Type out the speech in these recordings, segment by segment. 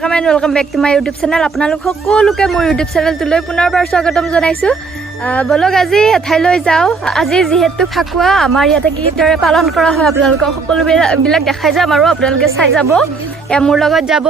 welcome and welcome back to my YouTube channel আপোনালোক সকলোকে মোৰ यूट्यूब चैनलটোলৈ পুনৰবাৰ স্বাগতম জনাইছো বলক আজি এঠাইলৈ যাও আজি যেহেতু ফাকুৱা আমাৰ ইয়াতে কি দৰে পালন কৰা হয় আপোনালোক সকলো বিলাক দেখাই যাম আৰু আপোনালোকে চাই যাব এ মোৰ লগত যাব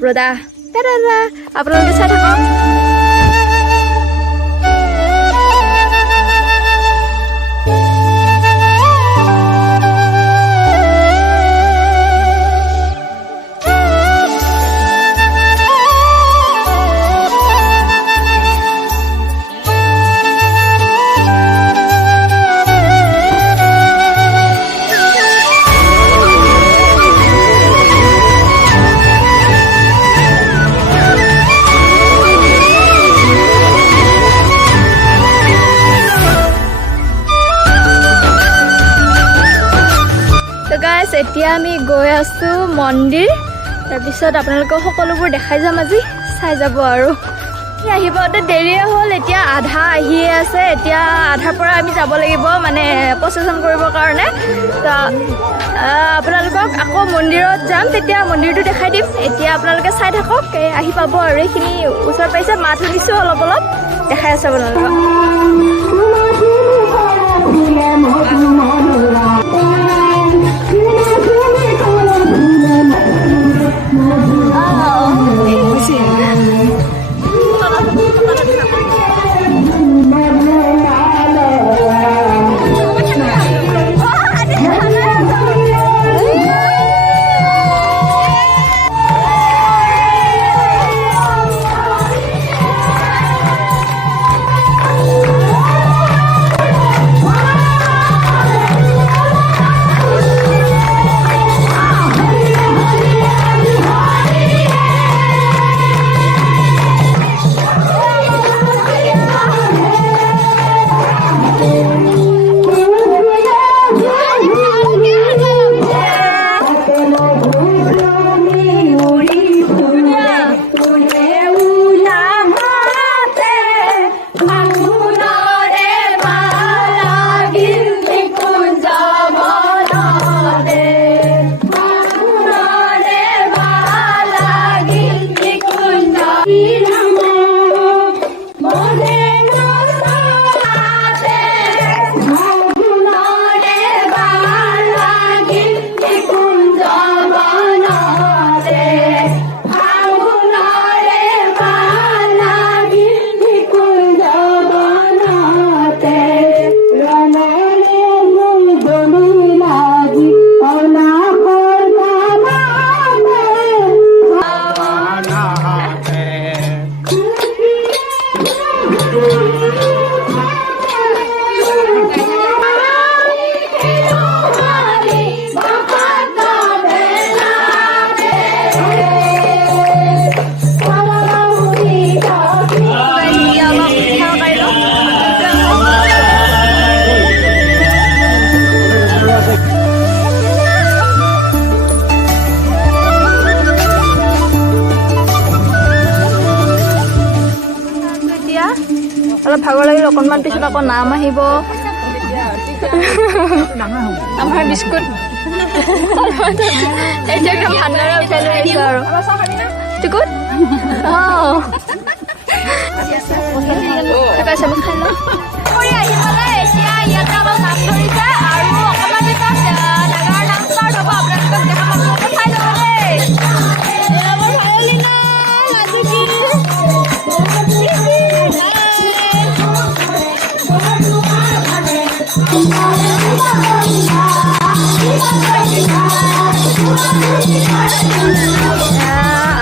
ব্ৰদা টাটা আপোনালোকে চাই থাকক এতিয়া আমি গৈ আছো মন্দিৰ তাৰ পিছত আপোনালোকক সকলোবোৰ দেখাই যাম আজি চাই যাব আৰু আহিবতে দেৰি হ'ল এতিয়া আধা আহিয়ে আছে এতিয়া আধাৰ পৰা আমি যাব লাগিব মানে প্ৰচেছন কৰিবৰ কাৰণে তো আপোনালোকক আকৌ মন্দিৰত যাম তেতিয়া মন্দিৰটো দেখাই দিম এতিয়া আপোনালোকে চাই থাকক আহি পাব আৰু এইখিনি ওচৰ পাইছে মাত শুনিছোঁ অলপ অলপ দেখাই আছে আপোনালোকক অলপ ভাগৰ লাগিল অকণমান পিছত আকৌ নাম আহিব আমাৰ বিস্কুট এতিয়া একদম ভাণ্ডাৰে উঠাই লৈ আহিছোঁ আৰু টিকুট কৰি আহি পেলাই এতিয়া ইয়াতে অলপ নাম ধৰিছে আৰু অকণমান পিছত ডাঙৰ নাম ষ্টাৰ্ট হ'ব আপোনালোকক দেখা পাব চাই যাব দেই আমাৰ ভায়লিনা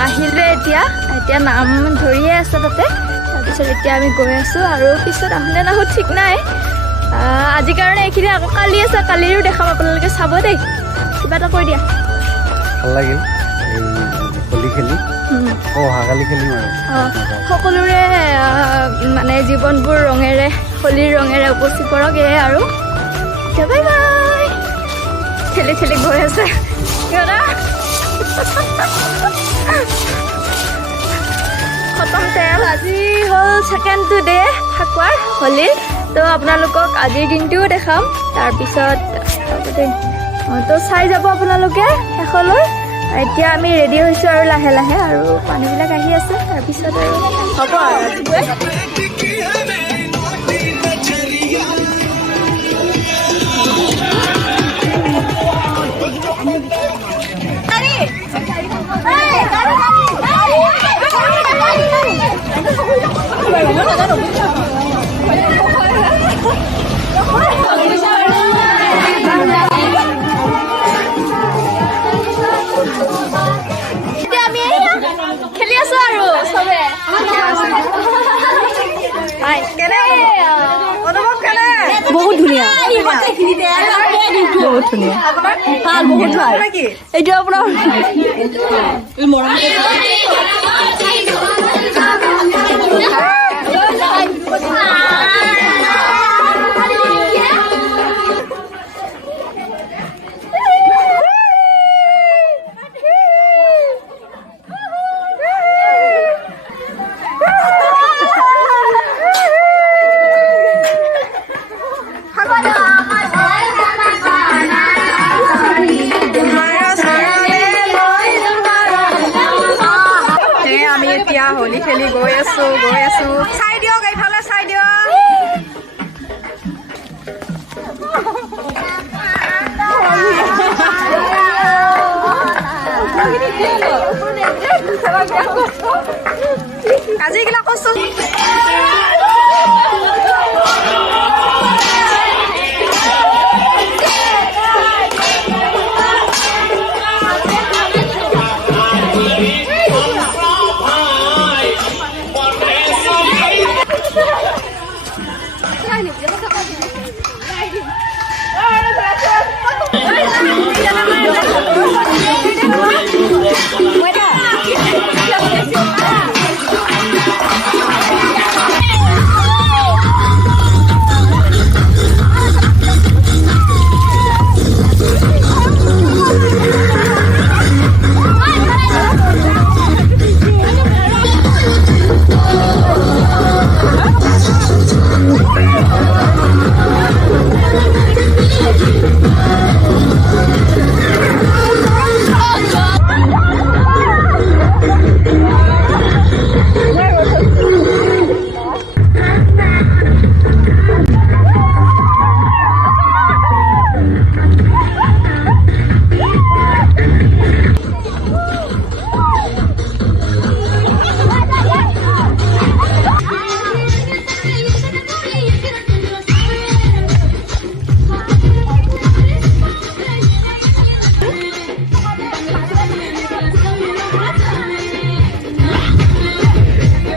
আহিলে এতিয়া নাম ধৰিয়ে আছে তাতে তাৰপিছত এতিয়া আমি গৈ আছোঁ আৰু পিছত আহোঁনে নাহোঁ ঠিক নাই আজিৰ কাৰণে এইখিনি আকৌ কালি আছে কালিৰো দেখাম আপোনালোকে চাব দেই কিবা এটা কৈ দিয়া ভাল লাগিল হোলী খেলি অহাকালি খেলিম আৰু সকলোৰে মানে জীৱনবোৰ ৰঙেৰে হোলীৰ ৰঙেৰে উপচি পৰক এয়ে আৰু বাই বাই ঠেলি ঠেলি গৈ আছে খতম তেল আজি হ'ল ছেকেণ্ড ডে ফাকুৱাৰ হোলীৰ তো আপোনালোকক আজিৰ দিনটোও দেখাম তাৰপিছত তো চাই যাব আপোনালোকে শেষলৈ এতিয়া আমি ৰেডি হৈছোঁ আৰু লাহে লাহে আৰু মানুহবিলাক আহি আছে তাৰপিছত আৰু হ'ব আৰু খেলি আছো আৰু চবে বহুত ধুনীয়া বহুত ধুনীয়া ভাল বহুত ভাল এইটো আপোনাৰ হোলী খেলি গৈ আছো চাই দিয়ক এইফালে চাই দিয়ক আজি গিলা কচোন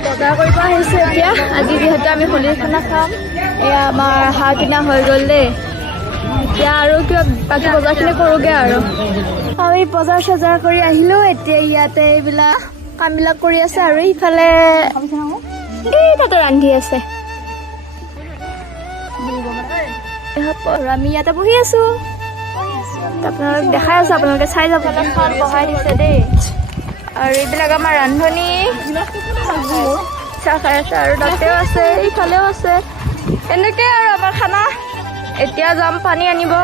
বজাৰ কৰিব আহিছোঁ এতিয়া আজি যিহেতু আমি হোলীৰ খানা খাম এয়া আমাৰ হাঁহ কিনা হৈ গ'ল দেই এতিয়া আৰু কিবা বাকী বজাৰখিনি কৰোঁগৈ আৰু আমি বজাৰ চজাৰ কৰি আহিলোঁ এতিয়া ইয়াতে এইবিলাক কামবিলাক কৰি আছে আৰু ইফালে এই তাতে ৰান্ধি আছে আমি ইয়াতে বহি আছোঁ আপোনালোক দেখাই আছোঁ আপোনালোকে চাই যাব বহাই দিছে দেই আৰু এইবিলাক আমাৰ ৰান্ধনি চাহ খাই আছে আৰু তাতেও আছে ইফালেও আছে এনেকৈ আৰু আমাৰ খানা এতিয়া যাম পানী আনিব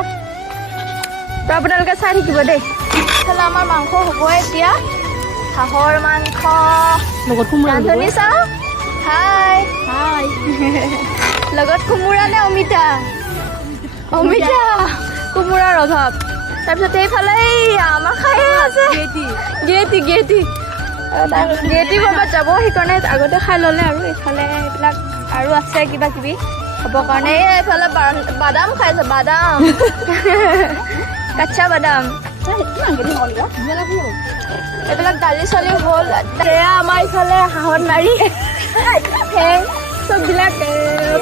তো আপোনালোকে চাই থাকিব দেই ইফালে আমাৰ মাংস হ'বই এতিয়া হাঁহৰ মাংস ৰান্ধনি চাহ হাই হাই লগত কোমোৰা নে অমিতা অমিতা কোমোৰাৰ অভাৱ তাৰপিছত এইফালে আমাৰ খাই আছে গেটি গেটি ক'ৰবাত যাব সেইকাৰণে আগতে খাই ল'লে আৰু এইফালে এইবিলাক আৰু আছে কিবা কিবি হ'বৰ কাৰণে এইফালে বাদাম খাইছে বাদাম কাচ্চা বাদাম এইবিলাক দালি চালি হ'ল এয়া আমাৰ ইফালে হাঁহত মাৰি ঠেং চববিলাক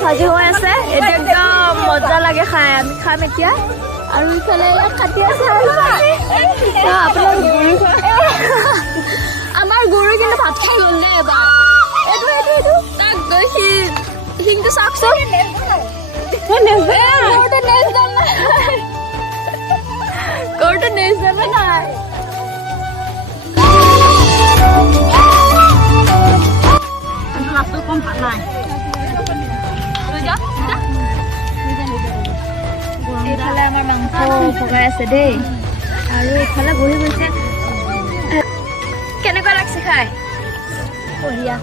ভাজি হৈ আছে এতিয়া একদম মজা লাগে খাই আমি খাম এতিয়া আৰু ইফালে কাটি আছে আপোনাৰ গৰু আমাৰ গৰু কিন্তু ভাত খাই গ'ল নে এবাৰ এইটো তাক শিংটো চাওকচোন গৰুটো নেজ জানা নাই কম ভাল নাই এইফালে আমাৰ মাংস পকাই আছে দেই আৰু এইফালে বহি গৈছে লাগিছে খাই বঢ়িয়া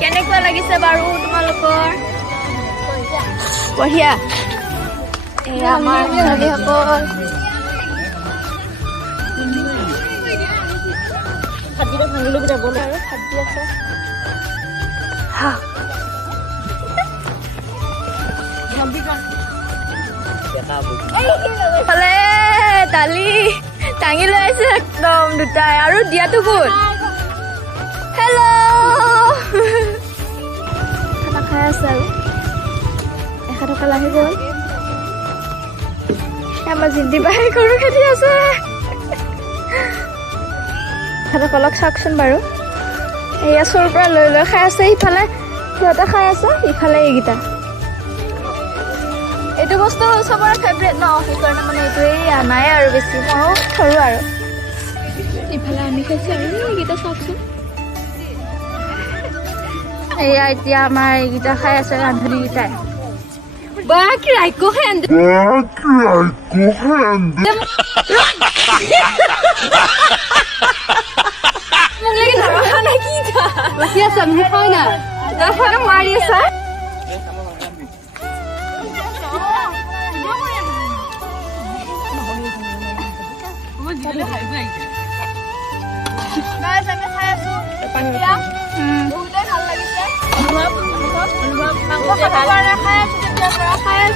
কেনেকুৱা লাগিছে বাৰু তোমালোকৰ বঢ়িয়া এয়া আমাৰ ছোৱালীসকল ভাতকেইটা ভাঙি লৈ যাব আৰু ভাত দি আছে ফালে দালি দাঙি লৈ আহিছে একদম দুটাই আৰু দিয়াটো কোন হেল্ল' খানা খাই আছে আৰু 100 টকা লাগি গ'ল আমাৰ জিন্দি বাই গৰু খেতি আছে সিহঁতক চাওকচোন বাৰু এয়া চোৰ পৰা লৈ লৈ খাই আছে ইফালে সিহঁতে খাই আছে ইফালে এইকেইটা এইটো বস্তু চবৰে ফেভৰেট ন সেইকাৰণে মানে এইটোৱেই আনাই আৰু বেছি ময়ো ধৰোঁ আৰু ইফালে আমি খাইছোঁ আৰু এইকেইটা চাওকচোন এয়া এতিয়া আমাৰ এইকেইটা খাই আছে ৰান্ধনীকেইটাই বা কি ৰাইকো খাই মাৰি আছা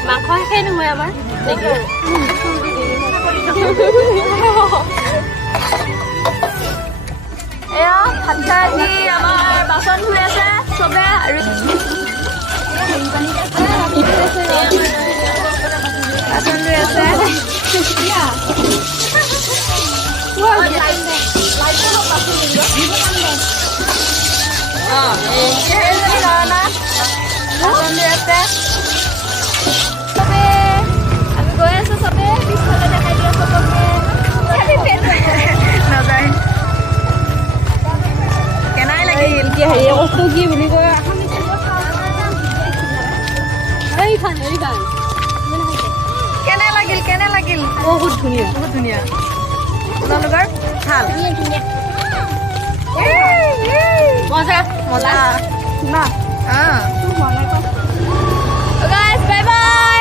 মাংস খাই নহয় আমাৰ এয়া ভাত খাই আহি আমাৰ বাচন ধুই আছে চবে আৰু বাচন ধুই আছে চবে আমি গৈ আছো চবে পিছফালে দেখাই দিয়া চবকে নাযায় কেনাই লাগিল এতিয়া হেৰি বস্তু কি বুলি কয় কেনে লাগিল বহুত ধুনীয়া আপোনালোকৰ ভাল মজা মজা না গাইজ বাই বাই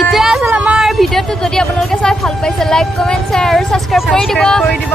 এতিয়া আছিল আমাৰ ভিডিঅ'টো যদি আপোনালোকে চাই ভাল পাইছে লাইক কমেণ্ট শ্বেয়াৰ আৰু ছাবস্ক্ৰাইব কৰি দিব